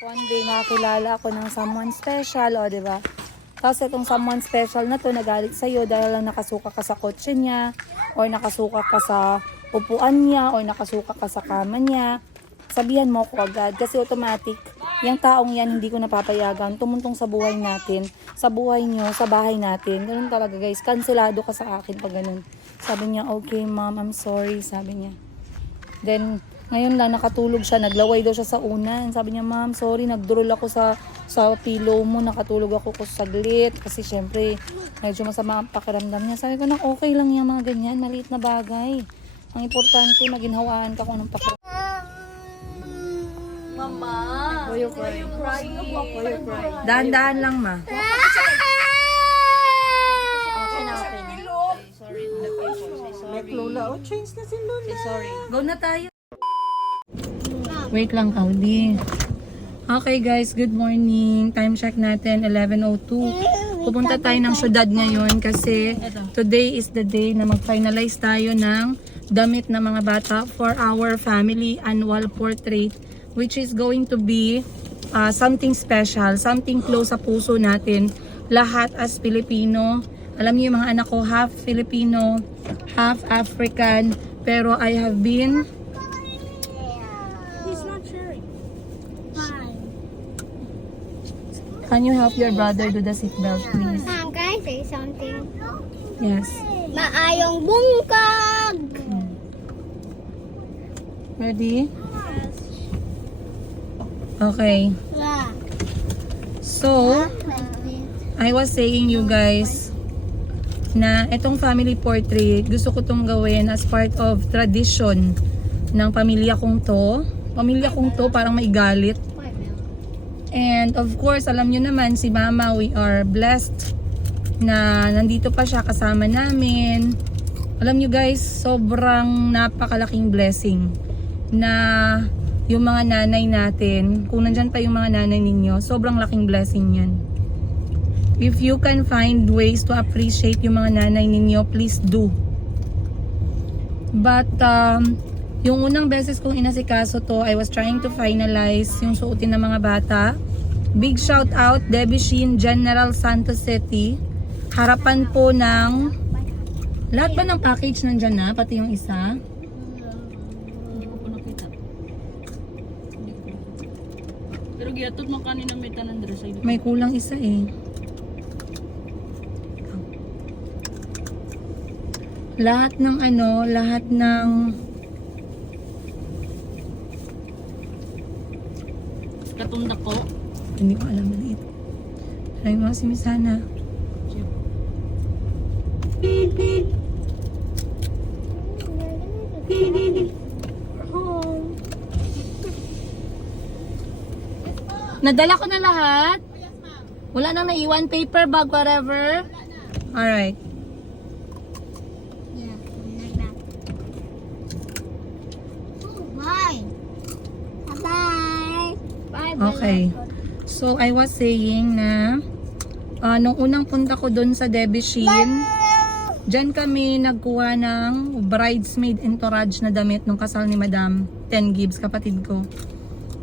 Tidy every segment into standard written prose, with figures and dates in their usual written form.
One day, makakilala ako ng someone special, o, diba? Tapos itong someone special na to, nagalit sa'yo dahil lang nakasuka ka sa kotse niya, or nakasuka ka sa upuan niya, or nakasuka ka sa kama niya. Sabihan mo ko agad, kasi automatic, yung taong yan hindi ko napapayagan, tumuntong sa buhay natin, sa buhay nyo, sa bahay natin. Ganun talaga guys, kanselado ka sa akin pag ganun. Sabi niya, okay ma'am, I'm sorry, sabi niya. Then, ngayon lang nakatulog siya, naglaway daw siya sa unan. Sabi niya, ma'am, sorry, nagdurol ako sa pillow mo, nakatulog ako ko saglit. Kasi syempre, medyo masama ang pakiramdam niya. Sabi ko na, okay lang yung mga ganyan, maliit na bagay. Ang importante, maginhawaan ka kung anong pakiramdam. Mama, why you crying? Why you crying? Dahan-dahan lang, ma. Okay na, okay na. Sorry to the people. Say sorry. Lola, oh, change na si Lola. Say sorry. Go na tayo. Wait lang, Audi. Okay guys, good morning. Time check natin, 11:02. Pupunta tayo ng syudad ngayon kasi today is the day na mag-finalize tayo ng damit ng mga bata for our family annual portrait, which is going to be something special, something close sa puso natin. Lahat as Filipino. Alam niyo yung mga anak ko, half Filipino, half African, pero I have been... He's not sharing. Can you help your brother do the seatbelt, please? Can I say something? Yes. Maayong bungkag! Ready? Okay. Yeah. So, I was saying you guys na itong family portrait, gusto ko tong gawin as part of tradition ng pamilya kong to. Pamilya kong to, parang maigalit. And of course, alam nyo naman, si Mama, we are blessed na nandito pa siya kasama namin. Alam nyo guys, sobrang napakalaking blessing na yung mga nanay natin, kung nandyan pa yung mga nanay ninyo, sobrang laking blessing yan. If you can find ways to appreciate yung mga nanay ninyo, please do. But, yung unang beses kong inasikaso to, I was trying to finalize yung suotin ng mga bata. Big shout out, Debbie Sheen, General Santos City. Harapan po ng... Lahat ba ng package nandyan na? Pati yung isa? Hindi ko pa nakita. Hindi ko pa nakita. Pero giatod mo kanina may tanan dress ay. May kulang isa eh. Lahat ng ano, lahat ng... Katunda ko. Hindi ko alam na ito. Try mo si Miss Hana. Nadala ko na lahat? Wala nang naiwan, paper bag, whatever? Alright. Yeah, like that. Bye. Bye. Bye. Okay. So, I was saying na nung unang punta ko dun sa Debbie Sheen, dyan kami nagkuha ng bridesmaid entourage na damit nung kasal ni Madam 10 Gibbs, kapatid ko.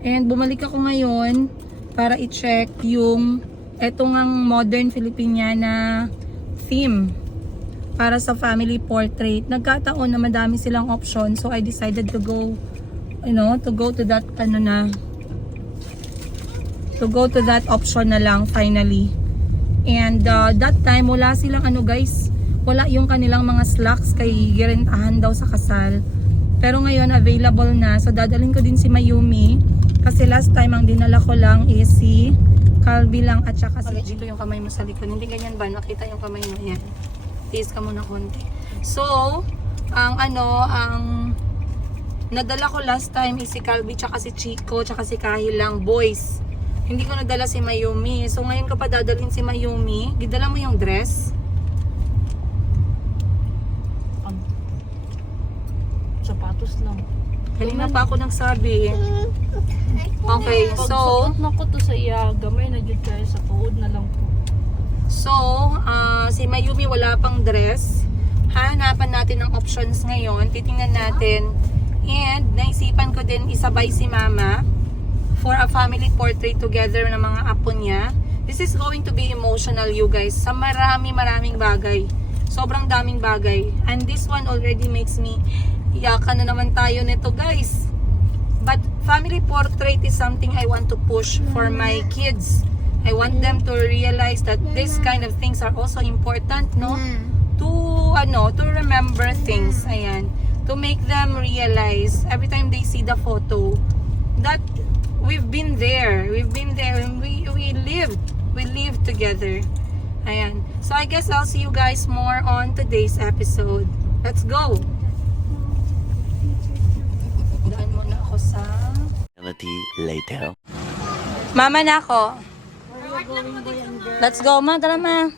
And bumalik ako ngayon para i-check yung etong ang modern Filipiniana theme para sa family portrait. Nagkataon na madami silang option, so I decided to go, to go to that to that option na lang finally. And that time wala silang guys, wala yung kanilang mga slacks kay girentahan daw sa kasal. Pero ngayon available na, so dadalhin ko din si Mayumi kasi last time ang dinala ko lang is si Calvi lang at saka si dito yung kamay mo sa likod. Hindi ganyan ba? Nakita yung kamay mo yan. Tiis ka muna konti. So, ang nadala ko last time is si Calvi tsaka si Chico tsaka si Kahil lang, boys. Hindi ko nadala si Mayumi. So ngayon ka pa dadalhin si Mayumi, gidala mo yung dress. Sapatos lang. Kanina pa ako nagsabi. Okay, so Pag ko to sa iya, gamay na jud kay sa tuod na lang po. So, si Mayumi wala pang dress. Hahanapan natin ng options ngayon. Titingnan natin. And, naisipan ko din isabay si Mama for a family portrait together ng mga apo niya. This is going to be emotional, you guys, sa maraming bagay. Sobrang daming bagay. And this one already makes me iyakan na naman tayo nito, guys. But family portrait is something I want to push for my kids. I want them to realize that this kind of things are also important, no? To remember things, ayan. To make them realize every time they see the photo that we've been there and we lived together. Ayan. So I guess I'll see you guys more on today's episode. Let's go. Daan muna ako sa later. Mama na ako. Let's go, ma. Tara, ma.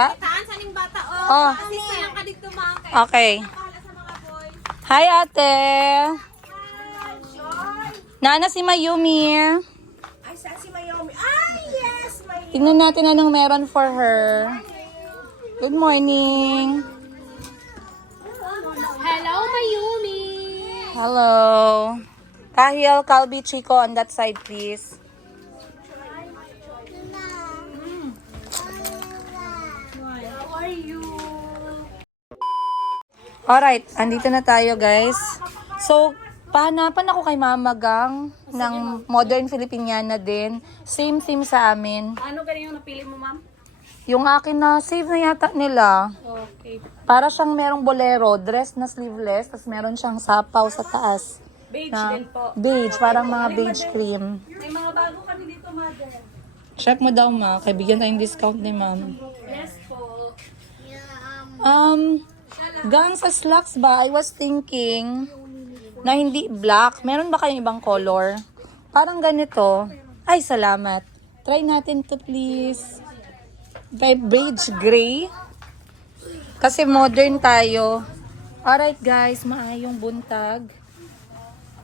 Saan sa ning bata o? Oh. Assist lang ka dito mga kay. Okay. Pahala sa mga boys. Hi, ate. Nana si Mayumi. Ay, saan si Mayumi? Ay, yes! Tingnan natin anong meron for her. Good morning. Hello, Mayumi! Hello. Kahil, Calbi, Chico on that side, please. How are you? Alright, andito na tayo, guys. So, pahanapan ako kay Mama Gang ng Modern Filipiniana din. Same theme sa amin. Ano ganyan yung napili mo, ma'am? Yung akin na save na yata nila. Okay. Para siyang merong bolero, dress na sleeveless, tapos meron siyang sapaw sa taas. Beige Na din po. beige, parang mga beige cream. May mga bago kami dito, mother. Check mo daw, ma. Kaya bigyan tayong discount ni ma'am. Yes po. Gang sa slacks ba, I was thinking na hindi black. Meron ba kayong ibang color? Parang ganito. Ay, salamat. Try natin to, please. Beige gray. Kasi modern tayo. Alright, guys. Maayong buntag.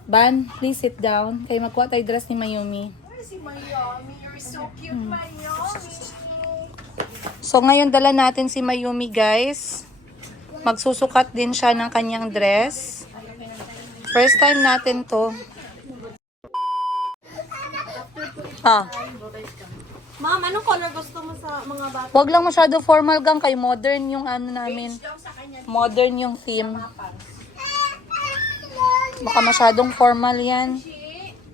Ban, please sit down. Kaya magkuha tayo dress ni Mayumi. Si Mayumi, you're so cute, Mayumi. So, ngayon dala natin si Mayumi, guys. Magsusukat din siya ng kanyang dress. First time natin to. Ma'am, anong color gusto mo sa mga bata? Wag lang masyado formal gang, kay modern yung ano namin. Modern yung theme. Baka masyadong formal yan.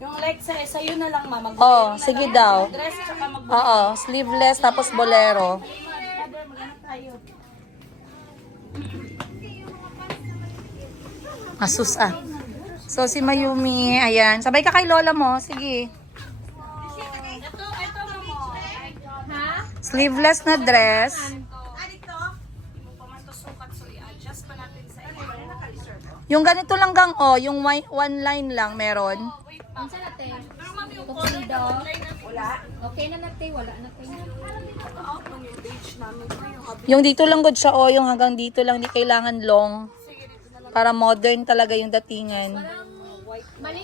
Yung like sa'yo na lang, ma'am. Oh, sige daw. Dress tsaka mag... Oo, sleeveless tapos bolero. Mother, maghanap tayo. Asus ah. So si Mayumi, ayan. Sabay ka kay lola mo, sige. Ito mo. Ha? Sleeveless na dress. Dito? Hindi mo pa man to sukat, so i-adjust pa natin sa iyo. Yung ganito lang gang, oh, yung one line lang meron. Unsa natin? Pero ma'am, yung color na online natin. Wala. Okay na natin, wala natin. Out ng yung page namin. Yung dito lang good siya, oh, yung hanggang dito lang, di kailangan long. Para modern talaga yung datingan.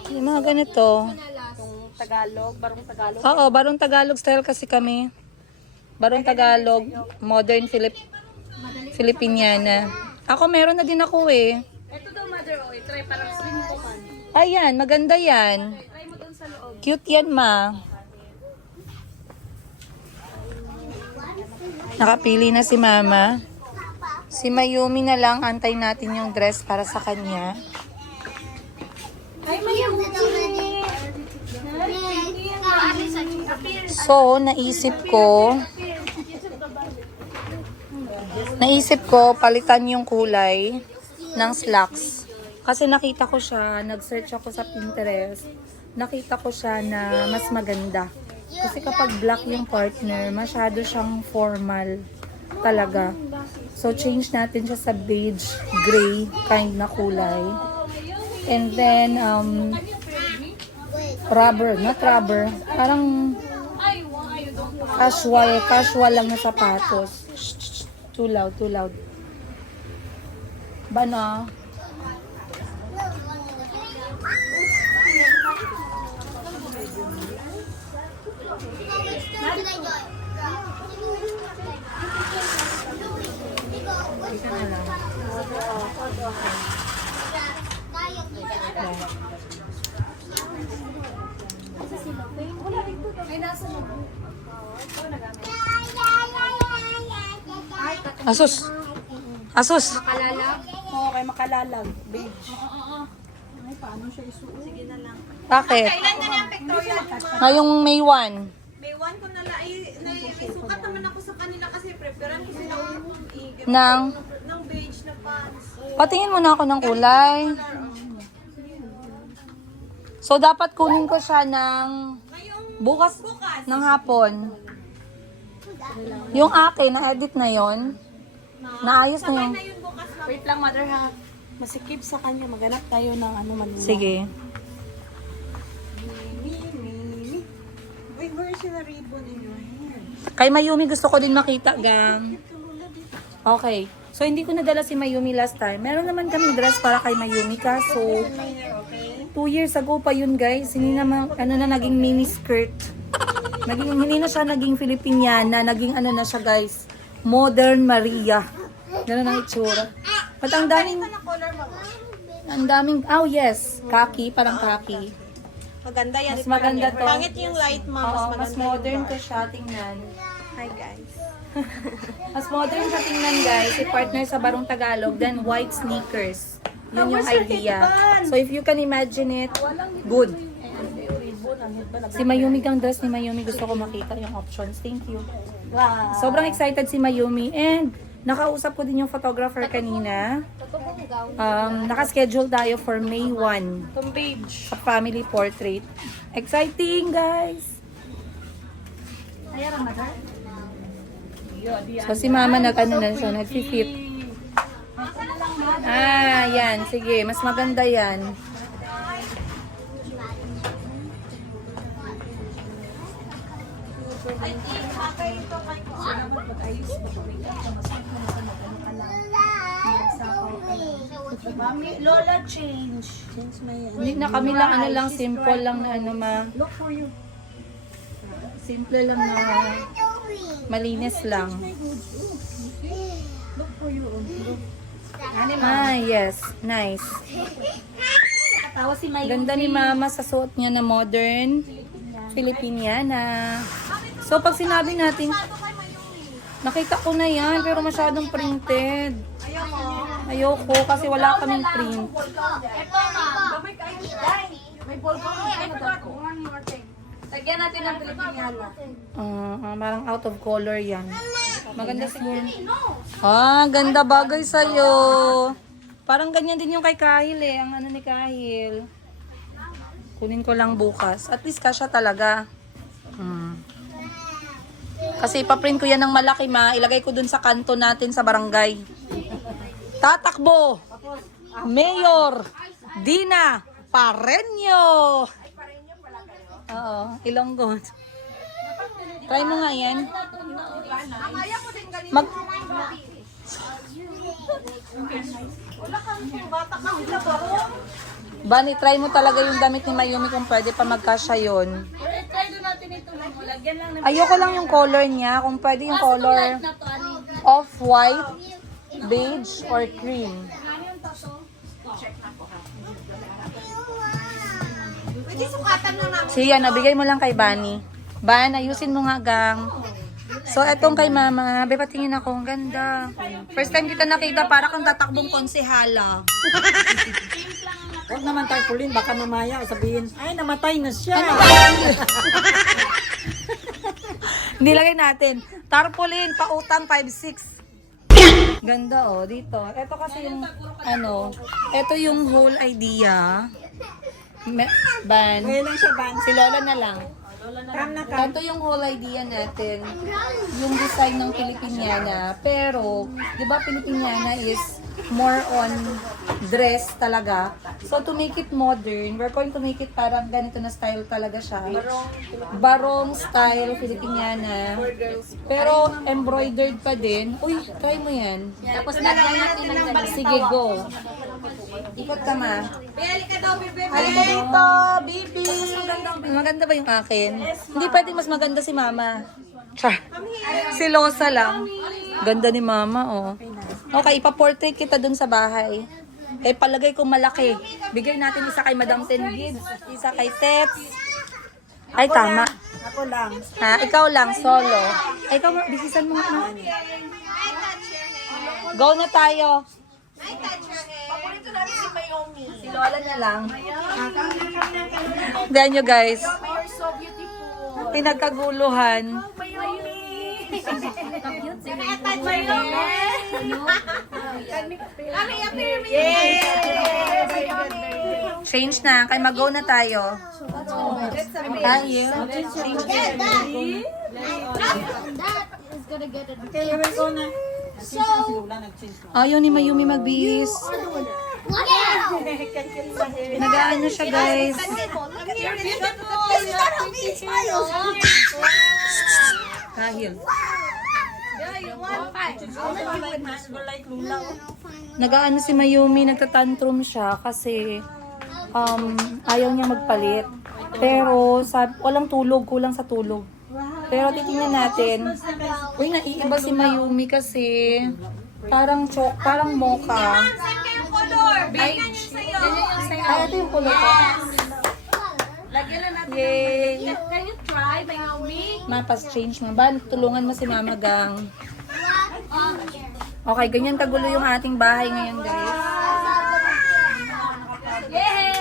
Yung mga ganito. Yung Tagalog, barong Tagalog. Oo, Barong Tagalog style kasi kami. Barong Tagalog, modern Filipiniana. Ako meron na din ako eh. Ito daw, mother, try parang slim ko man. Ayan, maganda yan. Try mo dun sa loob. Cute yan, ma. Nakapili na si mama. Si Mayumi na lang, antay natin yung dress para sa kanya. Ay, Mayumi! So, naisip ko palitan yung kulay ng slacks. Kasi nakita ko siya, nag-search ako sa Pinterest, nakita ko siya na mas maganda. Kasi kapag black yung partner, masyado siyang formal talaga. So, change natin siya sa beige, gray kind na kulay. And then, rubber, not rubber, parang casual lang na sapatos. Shh, too loud. Bana. nasa mo. Asus. Asus. Makalalab. Oo, kay makalalag. Beige. Bakit? Kailan na lang pictorial? Ngayong May 1. May one ko na lang. May sukat naman ako sa kanila kasi preferan ko sila Nang, ng beige na pants. patingin muna ako ng kulay. So, dapat kunin ko siya ng bukas ng hapon. Yung akin, na-edit na yon. Naayos na yung... Wait lang, mother ha. Masikip sa kanya. Maghanap tayo ng ano man. Sige. Wait, where is the ribbon in your hair? Kay Mayumi gusto ko din makita, gang. Okay. So, hindi ko nadala si Mayumi last time. Meron naman kaming dress para kay Mayumi. Kaso, 2 years ago pa yun, guys. Hindi naman, naging mini skirt. Hindi na siya naging Filipiniana. Naging na siya, guys. Modern Maria. Ganun ang itsura. But ang daming, oh yes, khaki, parang khaki. Maganda yan. Mas maganda to. Pangit yung light, ma. Mas Oo, maganda mas modern to siya, tingnan. Hi, guys. Mas modern siya tingnan, guys. Si partner sa Barong Tagalog, then white sneakers. Yun yung idea. So if you can imagine it, good. Si Mayumi kang dress ni Mayumi, gusto ko makita yung options. Thank you. Sobrang excited si Mayumi and nakausap ko din yung photographer kanina. Nakaschedule tayo for May 1 Itong beige. sa family portrait. Exciting, guys! So si mama na siya, nag-fit. Yan. Sige, mas maganda yan. Mami, Lola, change. Hindi na kami lang, simple lang na Look for you. simple lang na malinis lang. Look for you. Yes. Nice. Ganda ni mama sa suot niya na modern Filipiniana. So, pag sinabi natin, nakita ko na yan, pero masyadong printed. Ayoko kasi wala kaming print. Lagyan natin ng Pilipiniana. Parang out of color yan. Maganda siguro. Ganda bagay sa'yo. Parang ganyan din yung kay Kahil eh. Ang ni Kahil. Kunin ko lang bukas. At least kasya talaga. Kasi ipaprint ko yan ng malaki, ma. Ilagay ko dun sa kanto natin sa barangay. Tatakbo! Mayor Dina Pareño! Oo, Ilonggo. Try mo nga yan. Bani, try mo talaga yung damit ni Mayumi kung pwede pa magkasya yun. Try doon natin ito. Lagyan lang ng Ayoko lang yung color niya. Kung pwede yung color na to. Ano? off-white, beige, or cream. Pwede sukatan na namin. Siya, nabigay mo lang kay Bani. Ban, ayusin mo nga, gang. So, etong kay mama. Be, patingin ako. Ang ganda. First time kita nakita, para kang tatakbong konsehala. Huwag naman tarpaulin. Baka mamaya sabihin, ay, namatay na siya. Nilagay natin. Tarpaulin, pautang 5'6". Ganda dito. Ito kasi yung, ito yung whole idea. Ban. Kailan siya ban? Si Lola na lang. Kam na kam. Ito yung whole idea natin. Yung design ng Filipiniana. Pero, di ba Filipiniana is more on dress talaga. So, to make it modern, we're going to make it parang ganito na style talaga siya. Barong style Filipiniana. Pero, embroidered pa din. Uy, try mo yan. Tapos lagyan natin ng ganito. Sige, go. Ikot ka, ma. Beli ka daw, bebe. Dito, baby. Maganda ba yung akin? Hindi pwede mas maganda si mama. Char. Si Losa lang. Ganda ni mama, Okay, ipaportrait kita dun sa bahay. Palagay ko malaki. Bigay natin isa kay Madam Ten Gibbs, isa kay Tets. Ay, tama. Ako lang. Ha? Ikaw lang, solo. Ay, ikaw, bisisan mo nga. Go na tayo. Paborito namin si Mayomi. Si Lola na lang. Ganyan nyo, guys. You're so beautiful. Pinagkaguluhan. Change na. Kay mag-go na tayo. Tayo. That is gonna get it. Ayaw ni Mayumi magbihis. Nag-aano siya, guys. You're beautiful. Kahil. Nag-aano si Mayumi, nagtatantrum siya kasi ayaw niya magpalit. Pero walang tulog, kulang sa tulog. Pero titingnan natin. Uy, naiiba si Mayumi kasi parang parang mocha. Yung color. Bigyan niyo sa'yo. Ay, ito yung kulot ko. Lagyan na natin. Yay! Can you try, Mayomi? Mapas change mo ba? Tulungan mo si Mama Gang. Okay, ganyan kagulo yung ating bahay ngayon, guys. Yay!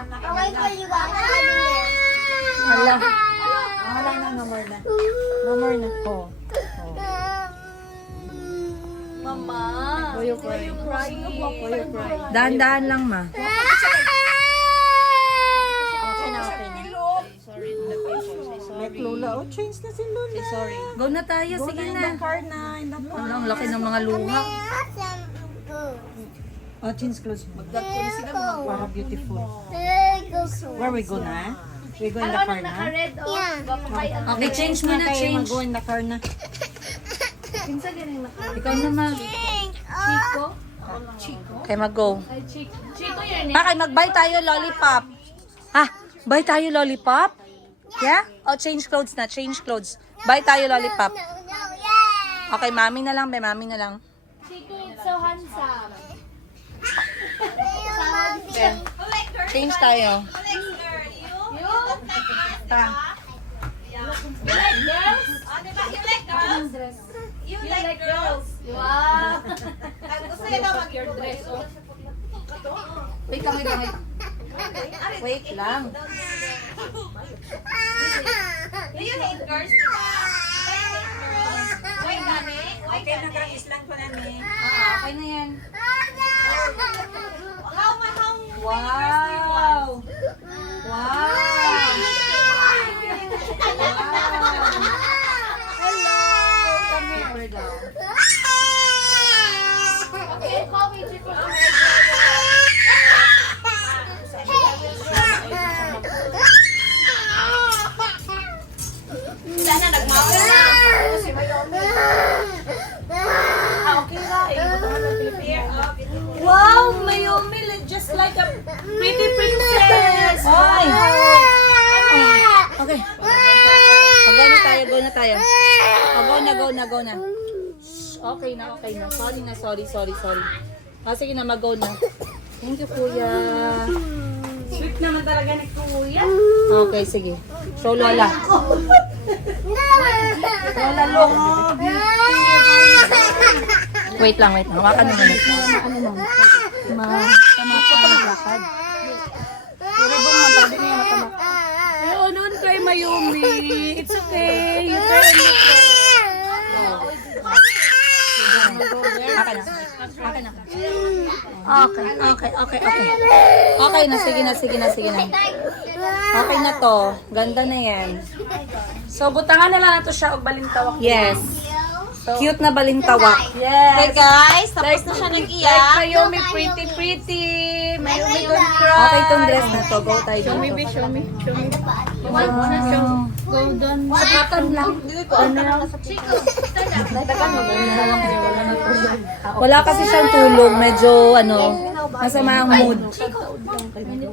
Okay for you guys. Hala. Wala na, no more na. No more na. Oh. Mama. Why you crying? Crying. Dahan-dahan lang, ma. Lola, oh, change na si Lola. Sorry. Go na tayo, sige na. Car na, in the car. Ang laki ng mga luha. Oh, change clothes. Magdagpuli sila mga para beautiful. Where we go na? We go in the car na? Yeah. Okay, change mo na, change. Go in the car na. Ikaw naman. Okay, mag-go. Chico yun eh. Okay, mag-buy tayo lollipop. Ha? Buy tayo lollipop? Yeah? O, change clothes na, change clothes. Buy tayo lollipop. Okay, mami na lang, be, mami na lang. Chico, it's so handsome. Okay. Change tayo. You? Ta. You like girls? You like girls? Dress. You like girls? Wow. Gusto niya daw mag Your dress, oh. Wait lang, wait lang, wait. Wait lang. Do you hate girls, diba? Do you hate girls? Why gani? Why gani? Islang ko namin. Okay na yan. How Wow! Wow! Come here daw. Okay, call me Chico. Sana nagmawa na. Si Mayomi. Okay na. Wow, Mayomi, just like a pretty princess. Ay! Okay. Go na tayo, go na tayo. Go na. Shh, okay na. Sorry na, sorry. Sige na, mag-go na. Thank you, Kuya. Sweet naman talaga ni Kuya. Okay, sige. Show Lola. Lola, look. Wait lang. Hawakan mo muna. Ano lang? Tama ka maglakad. Pero ba naman, pwede na yung matamak. Oo, noon kay Mayomi. It's okay. You can Akin na. Okay. Okay na, sige na. Okay na to. Ganda na yan. So, butangan na lang nato siya og balintawak. Yes. Cute na balintawak. Yes. Okay guys, tapos na siya nag-iyak. Like Mayomi, pretty. Mayomi, don't cry. Okay itong dress na to. Go tayo dito. Show me. Wow. Sakatan lang. Wala kasi siyang tulog. Medyo, masama ang mood.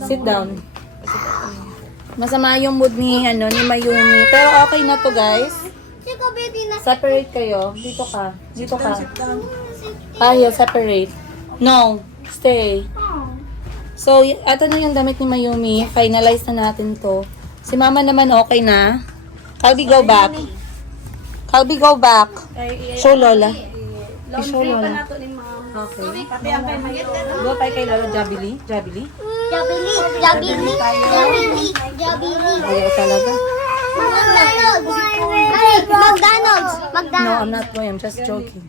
Sit down. Masama yung mood ni Mayumi. Pero okay na to, guys. Chico, baby na. Separate kayo. Dito ka. Kahil, separate. No, stay. So, ito na yung damit ni Mayumi. Finalize na natin to. Si Mama naman okay na. Calby, go back. Calby, go back. Show Lola. I-show Lola. Okay. Go tayo kay Lola. Jabili. Jabili. Jabili. Jabili. Jabili. Jabili. Ayaw talaga. McDonald's. Ay, McDonald's. No, McDonald's. I'm not going. I'm just joking.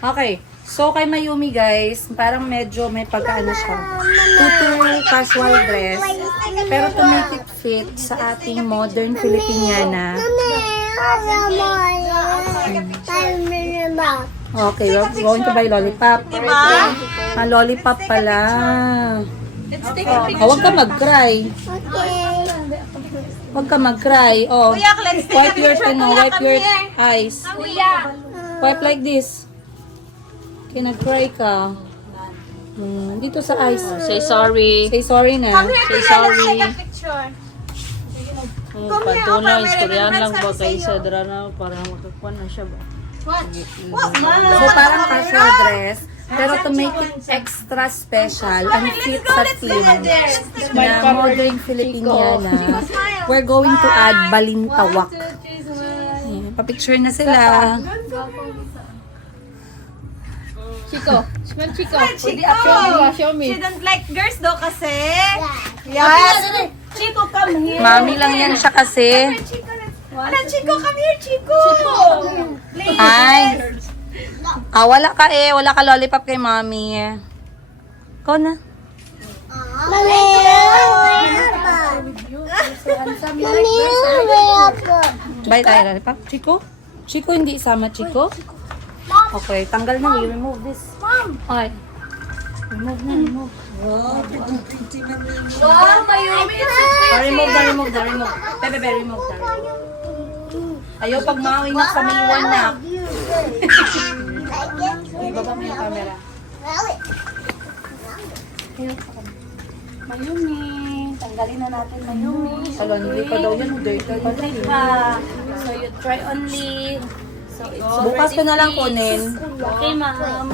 Okay. So, kay Mayumi, guys, parang medyo may pagkaano siya. Tutu casual dress. Pero to make it fit sa ating modern Filipiniana. Okay, we're going to buy lollipop. Ah, lollipop pala. Oh, huwag ka mag-cry. Huwag ka mag-cry. Oh, wipe your, wipe your eyes. Wipe like this. Kinag-cry ka. Dito sa eyes. Say sorry. Say sorry na. Say sorry. Patunaw, istoryahan lang ba kayo sa drana para makakuha na siya ba? So, parang casual dress. Pero to make it extra special and fit sa theme na modern Filipiniana, we're going to add balintawak. Ayan, papicture na sila. Chico. Smell Chico. Show me. She don't like girls daw kasi. Yes. Chico, come here. Mami lang yan siya kasi. Wala, Chico, come here, Chico. Please. Ay. Ah, wala ka eh. Wala ka lollipop kay mami. Ikaw na. Bye tayo lollipop. Chico? Chico, hindi isama Chico? Okay, tanggal na. We remove this. Okay. Remove na, remove. Wow, Mayumi. Remove na, remove na, remove. Bebe, remove na. Ayaw pag mawin na sa Maywan na. Ibaba mo yung camera. Mayumi. Tanggalin na natin Mayumi. Salon, hindi pa daw yan. Dirty pa. So, you try only. So, bukas ko na lang kunin. Okay, ma'am.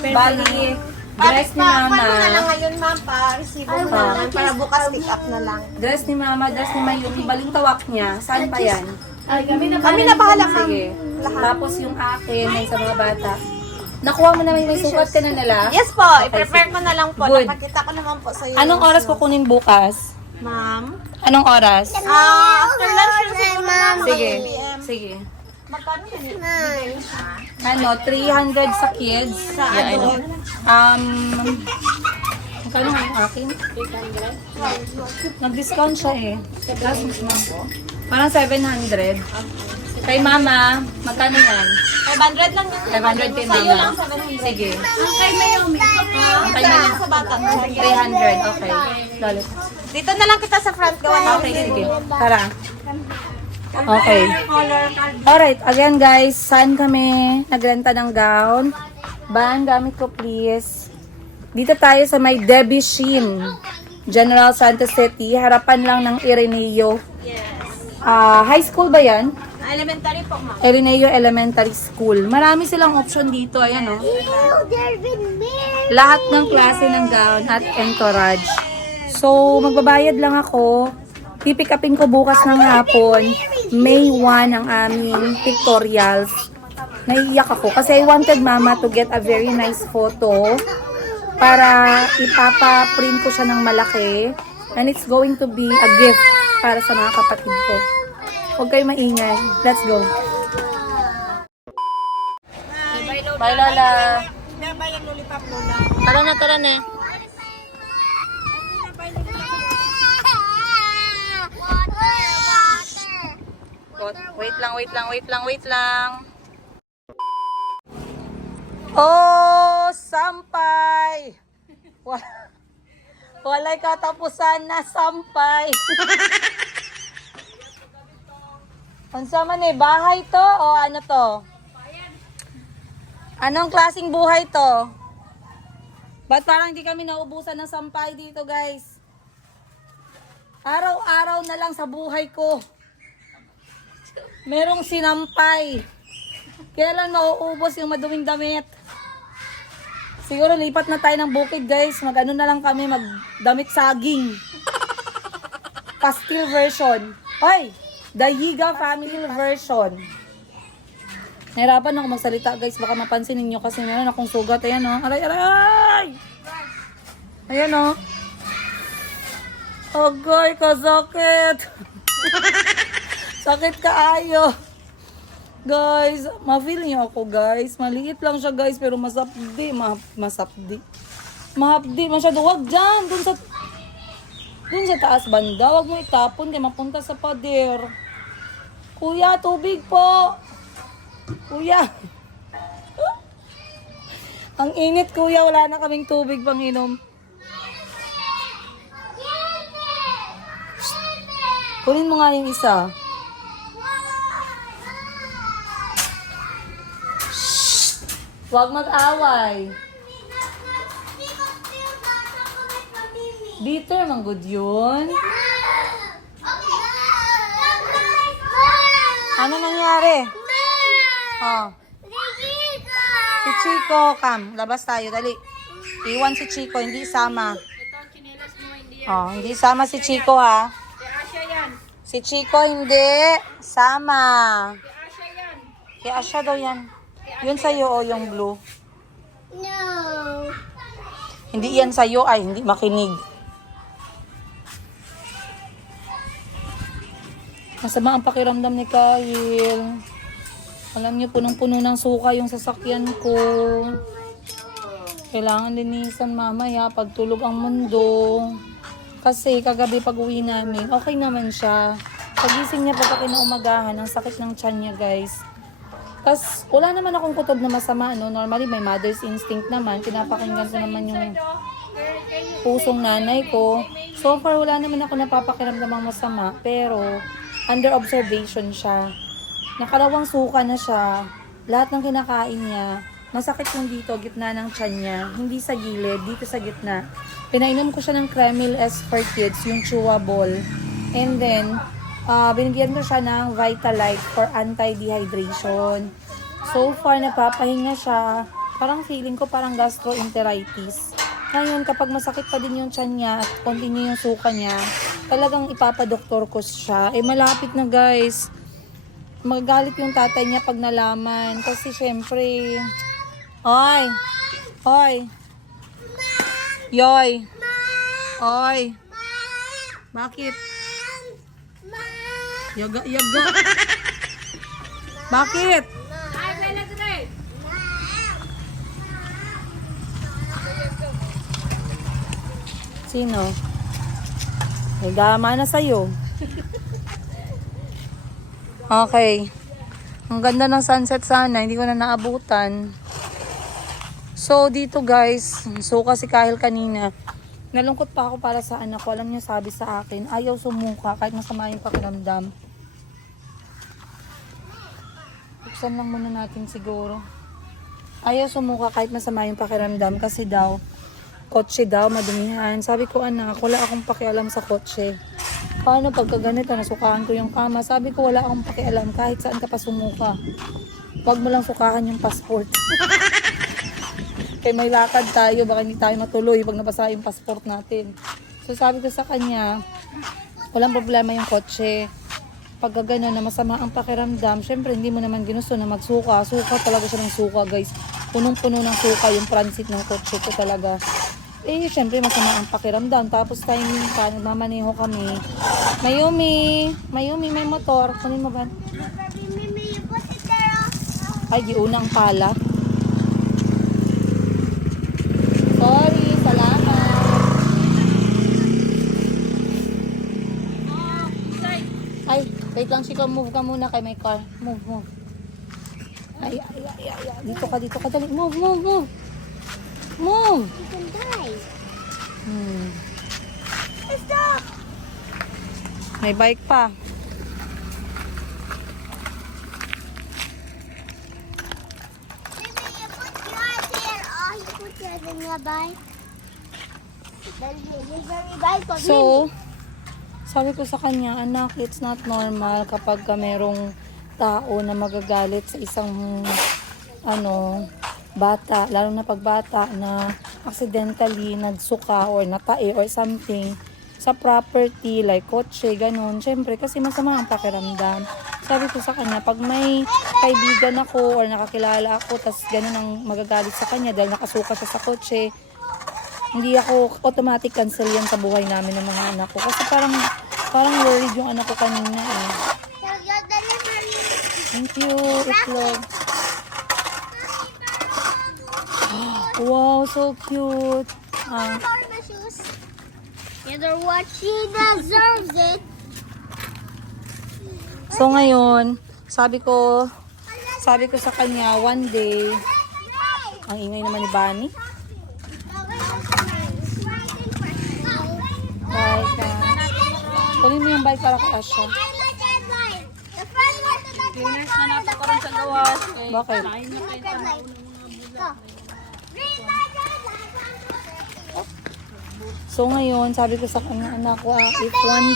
Bali, dress ni Mama. Ngayon, ma'am, pa-receive mo na lang. Para bukas pick up na lang. Dress ni Mama, dress ni Mayumi. Baling tawak niya. Saan pa yan? Kami na bahala, ma'am. Sige. Tapos yung akin, yung sa mga bata. Nakuha mo naman, may sukat ka na nila? Yes po, i-prepare ko na lang po. Good. Napakita ko naman po sa iyo. Anong oras kukunin bukas? Ma'am? Anong oras? After lunch yung siguro, ma'am. Sige. 1 p.m. Sige. Magkano yun? Ano, 300 sa kids. Sa ano? Magkano nga yung akin? 800. Nag-discount siya eh. Last month po. Parang 700. Kay Mama, magkano yan? 500 lang yun. 500 kay Sa'yo lang, Mama. 700. Sige. Ang kay Mayumi. Ang kay Mayumi. sa bata. 300, okay. Lolit. Dito na lang kita sa front gawa na. Okay, sige. Tara. Okay. Alright, again guys, saan kami nagrenta ng gown? Ban, gamit ko please. Dito tayo sa may Debbie Sheen, General Santos City, harapan lang ng Ireneo. Yes. High school ba yan? Elementary po, ma'am. Ireneo Elementary School. Marami silang option dito, ayan o. There's been beer. Lahat ng klase ng gown at entourage. So, magbabayad lang ako. Pipick upin ko bukas ng hapon. May 1 ang aming pictorials. Naiiyak ako kasi I wanted Mama to get a very nice photo para ipapa-print ko siya ng malaki. And it's going to be a gift para sa mga kapatid ko. Huwag kayo maingay. Let's go. Bye, Lola. Tara na, tara na. Wait lang. Oh, sampay! Walay katapusan na sampay. Unsa man eh, bahay to o ano to? Anong klaseng buhay to? Ba't parang hindi kami naubusan ng sampay dito, guys? Araw-araw na lang sa buhay ko. Merong sinampay. Kailan mauubos yung maduming damit? Siguro lipat na tayo ng bukid guys. Mag-ano na lang kami, magdamit saging. Pastil version. Hoy! Dayiga family version. Nahirapan ako magsalita guys. Baka mapansin ninyo kasi meron akong sugat. Ayan o. Aray, aray! Ayan o. Agay, kasakit. Sakit kaayo. Guys, ma-feel niyo ako guys. Maliit lang siya guys, pero masapdi. Masapdi. Mahapdi. Masyado. Wag dyan. Dun sa taas banda. Wag mo itapon kaya mapunta sa pader. Kuya, tubig po. Kuya. Ang init kuya. Wala na kaming tubig pang inom. Kunin mo nga yung isa. Huwag mag-away. Bitter man good yun. Ano nangyari? Oh. Si Chico, come. Labas tayo, dali. Iwan si Chico, hindi sama. Oh, hindi sama si Chico ha. Si Chico hindi sama. Kaya Asya daw yan. Yun sa'yo o yung blue. No. Hindi yan sa'yo, ay hindi makinig. Masama ang pakiramdam ni Kyle. Alam niyo, punong-puno ng suka yung sasakyan ko. Kailangan linisan mamaya pagtulog ang mundo. Kasi kagabi pag uwi namin, okay naman siya. Pagising niya pagka kinaumagahan, ang sakit ng tiyan niya guys. Tapos wala naman akong kutob na masama, no? Normally may mother's instinct naman. Pinapakinggan ko naman yung pusong nanay ko. So far wala naman ako napapakiramdamang masama. Pero under observation siya. Nakalawang suka na siya. Lahat ng kinakain niya, masakit yung dito, gitna ng tiyan niya. Hindi sa gilid, dito sa gitna. Pinainom ko siya ng Kremil S for Kids, yung chewable. And then, binigyan ko siya ng Vitalite for anti-dehydration. So far, napapahinga siya. Parang feeling ko parang gastroenteritis. Ngayon, kapag masakit pa din yung tiyan niya at continue yung suka niya, talagang ipapadoktor ko siya. Eh, malapit na guys. Magagalit yung tatay niya pag nalaman. Kasi syempre, oy, oy, yoy, oy, bakit? Yaga, yaga. Bakit? Sino? Nagama na sa'yo. Okay. Ang ganda ng sunset sana. Hindi ko na naabutan. So, dito guys, suka si Kyle kanina. Nalungkot pa ako para sa anak ko. Alam niya sabi sa akin, ayaw sumuka kahit masama yung pakiramdam. Buksan lang muna natin siguro. Ayaw sumuka kahit masama yung pakiramdam kasi daw, kotse daw, madumihan. Sabi ko, anak, wala akong pakialam sa kotse. Paano pagka ganito, nasukaan ko yung kama? Sabi ko, wala akong pakialam kahit saan ka pa sumuka. Huwag mo lang sukahan yung passport. Kaya may lakad tayo, baka hindi tayo matuloy pag nabasa yung passport natin. So sabi ko sa kanya, walang problema yung kotse. Pagka gano'n na masama ang pakiramdam, syempre hindi mo naman ginusto na magsuka. Suka talaga siya ng suka guys. Punong-puno ng suka yung transit ng kotse ko talaga. Eh, syempre masama ang pakiramdam. Tapos timing pa, nagmamaneho kami. Mayumi, may motor. Kunin mo ba? Ay, giuna ang pala. Sorry, salamat. Ay, wait lang, Chico. Move ka muna kay may car. Move. Ay. Dito ka, dali. Move. Move. You can die. Stop! May bike pa. Baby, you put yours here. Oh, you put yours in your bike. Then you very bike for me. So, sabi ko sa kanya, anak, it's not normal kapag ka merong tao na magagalit sa isang bata, lalo na pag bata na accidentally nagsuka or natae or something sa property like kotse, ganun. Syempre, kasi masama ang pakiramdam. Sabi ko sa kanya, pag may kaibigan ako or nakakilala ako, tas ganun ang magagalit sa kanya dahil nakasuka siya sa kotse, hindi ako automatic cancel yan sa buhay namin ng mga anak ko. Kasi parang worried yung anak ko kanina eh. So, your delivery. Thank you, itlog. Wow, so cute. Ah, For my shoes. You know what? She deserves it. so ngayon, sabi ko sa kanya, one day, ang ingay naman ni Bunny. Bye ka. Kunin mo yung bike para kay Asha. Cleaners na napakaroon sa gawas. Kay Bakit? kain na kayo tayo. So ngayon, sabi ko sa kanya, anak ko, if one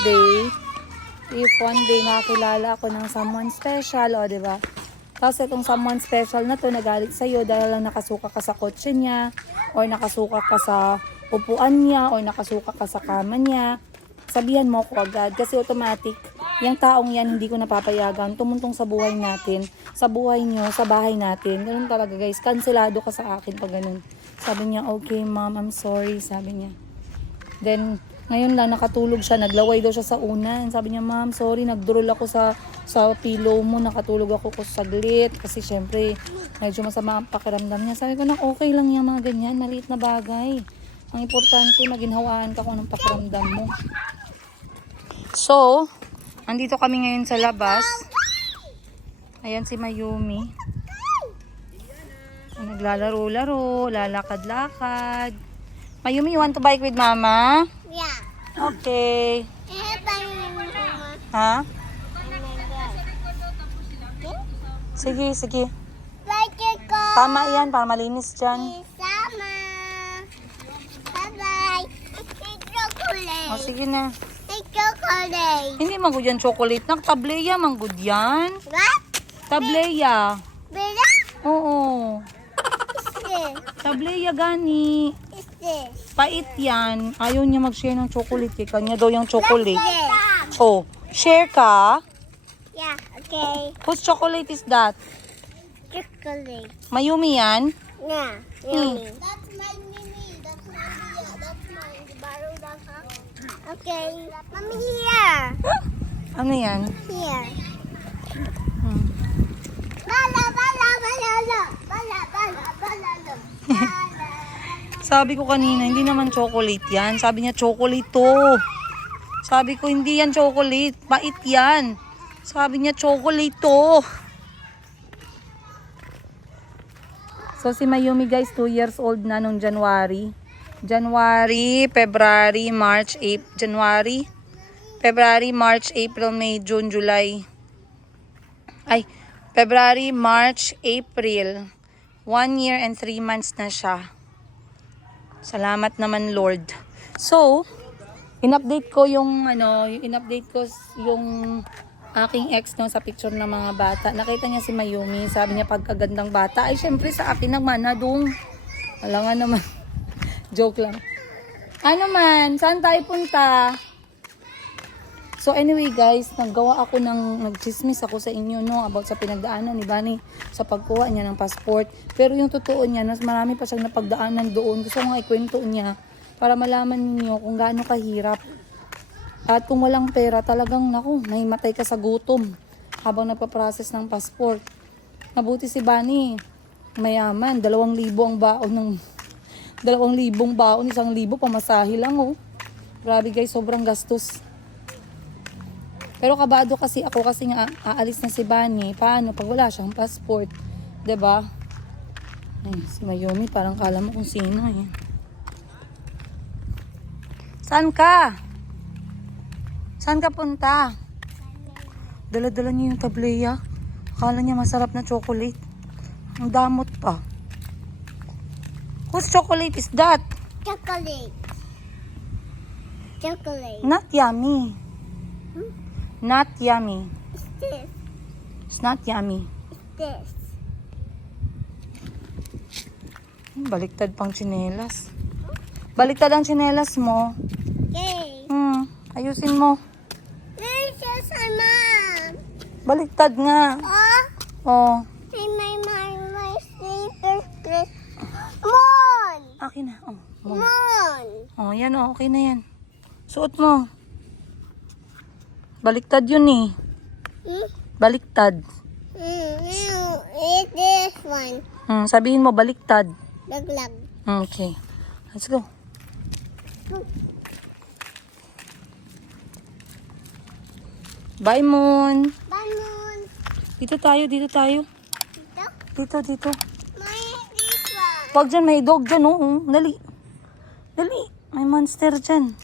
day makakilala ako ng someone special, o diba? Tapos itong someone special na to nagalit sa'yo dahil lang nakasuka ka sa kotse niya, or nakasuka ka sa upuan niya, or nakasuka ka sa kama niya, sabihan mo ako agad. Kasi automatic, yung taong yan hindi ko napapayagan, tumuntong sa buhay natin, sa buhay nyo, sa bahay natin. Ganun talaga guys, kanselado ka sa akin pag ganun. Sabi niya, okay ma'am, I'm sorry, sabi niya. Then, ngayon lang nakatulog siya, naglaway daw siya sa unan. Sabi niya, ma'am, sorry, nagdurol ako sa pillow mo, nakatulog ako ko saglit. Kasi syempre, medyo masama ang pakiramdam niya. Sabi ko na, okay lang yung mga ganyan, maliit na bagay. Ang importante, maginhawaan ka kung anong pakiramdam mo. So, andito kami ngayon sa labas. Ayan si Mayumi. Naglalaro-laro, lalakad-lakad. Mayumi, you want to bike with mama? Yeah. Okay. Mama. Ha? Sige, sige. Bye, ko. Tama yan, para malinis dyan. Sama. Bye-bye. Take chocolate. O, sige na. Take chocolate. Hindi manggod yan chocolate. Tableya, manggod yan. What? Tableya. Bella? Oo. This. Tableya gani. Is this? Pait yan. Ayaw niya mag-share ng chocolate. Eh. Kanya daw yung chocolate. This. Oh, share ka? Yeah, okay. Whose chocolate is that? Chocolate. Mayumi yan? Yeah, yummy. That's my mini. That's my Mia. That's mine. Borrow that, huh? Okay. Mommy, here. Ano yan? Here. Hmm. Bala, bala, balalo. Bala, bala, balalo. Bala. Sabi ko kanina, hindi naman chocolate yan. Sabi niya, chocolate to. Sabi ko, hindi yan chocolate. Pait yan. Sabi niya, chocolate to. So, si Mayumi guys, 2 years old na nung January. February, March, April, May, June, July. Ay, February, March, April. 1 year and 3 months na siya. Salamat naman, Lord. So, in-update ko yung aking ex no, sa picture ng mga bata. Nakita niya si Mayumi, sabi niya pagkagandang bata. Ay, syempre sa akin naman, nadung. Wala nga naman. Joke lang. Ano man, saan tayo punta? So anyway guys, nagchismis ako sa inyo no, about sa pinagdaanan ni Bunny sa pagkuha niya ng passport. Pero yung totoo niya, marami pa siyang napagdaanan doon. Gusto ko nga ikwento niya para malaman niyo kung gaano kahirap. At kung walang pera, talagang nahimatay ka sa gutom habang nagpa-process ng passport. Mabuti si Bunny, mayaman, 2,000 ang baon ng 2,000 baon, 1,000 pamasahe lang oh. Grabe guys, sobrang gastos. Pero kabado kasi ako kasi nga aalis na si Bunny. Paano pag wala siyang passport? 'Di ba? Ay, si Mayumi parang kala mo kung sino eh. Saan ka? Saan ka punta? Dala-dala niya yung tableya. Akala niya masarap na chocolate. Ang damot pa. Whose chocolate is that? Chocolate. Chocolate. Not yummy. Not yummy. It's this. It's not yummy. It's this. Baliktad pang tsinelas. Baliktad ang tsinelas mo. Okay. Ayusin mo. This is my mom. Baliktad nga. Oh. Hey, my sleepers, please. Moon! Akin na. Oh. Moon! Oh, yan oh. Okay na yan. Suot mo. Baliktad yun eh. Baliktad. Eat this one. Sabihin mo baliktad. Laglag. Okay. Let's go. Bye, Moon. Bye, Moon. Dito tayo, dito tayo. Dito? Dito. My this one. Wag dyan, may dog dyan, oh. Dali. Dali. May monster dyan.